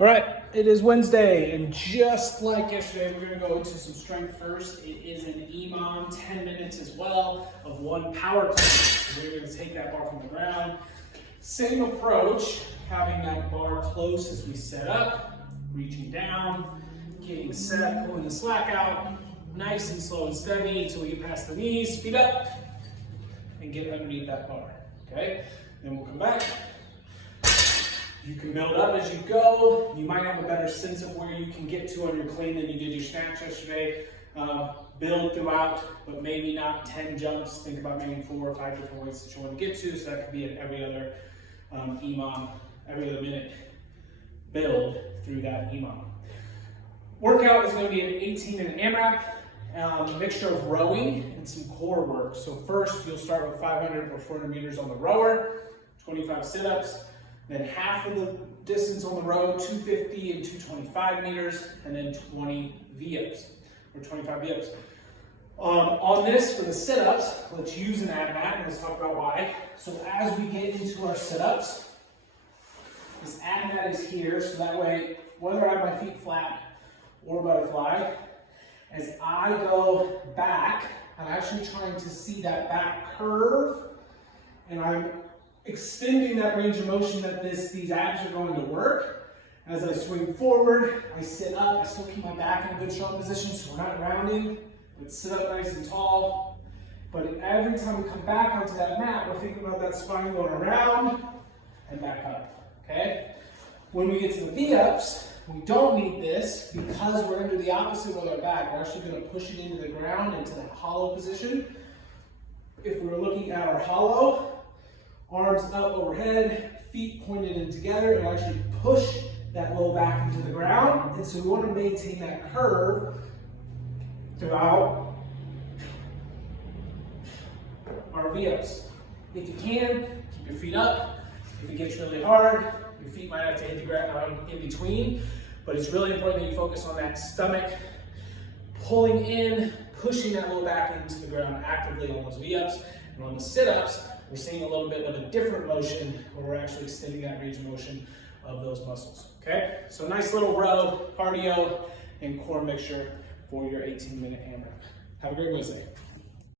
All right, it is Wednesday, and just like yesterday, we're gonna go into some strength first. It is an EMOM, 10 minutes as well, of one power clean. So we're gonna take that bar from the ground. Same approach, having that bar close as we set up, reaching down, getting set, pulling the slack out, nice and slow and steady until we get past the knees, speed up, and get underneath that bar, okay? Then we'll come back. You can build up as you go. You might have a better sense of where you can get to on your clean than you did your snatch yesterday. Build throughout, but maybe not 10 jumps. Think about maybe 4 or 5 different weights that you want to get to. So that could be at every other EMOM, every other minute build through that EMOM. Workout is going to be an 18-minute AMRAP, a mixture of rowing and some core work. So first, you'll start with 500 or 400 meters on the rower, 25 sit-ups. Then half of the distance on the row, 250 and 225 meters, and then 20 V-ups, or 25 V-ups. On this, for the sit-ups, let's use an ab mat, and let's talk about why. So as we get into our sit-ups, this ab mat is here, so that way, whether I have my feet flat or butterfly, as I go back, I'm actually trying to see that back curve, and I'm extending that range of motion that these abs are going to work. As I swing forward, I sit up, I still keep my back in a good strong position so we're not rounding, but sit up nice and tall. But every time we come back onto that mat, we're thinking about that spine going around and back up, okay? When we get to the V-ups, we don't need this because we're gonna do the opposite with our back. We're actually gonna push it into the ground, into that hollow position. If we're looking at our hollow, arms up overhead, feet pointed in together, and actually push that low back into the ground. And so we want to maintain that curve throughout our V-ups. If you can, keep your feet up. If it gets really hard, your feet might have to hit the ground in between, but it's really important that you focus on that stomach pulling in, pushing that low back into the ground actively on those V-ups. And on the sit-ups, we're seeing a little bit of a different motion where we're actually extending that range of motion of those muscles, okay? So nice little row, cardio, and core mixture for your 18-minute AMRAP. Have a great Wednesday.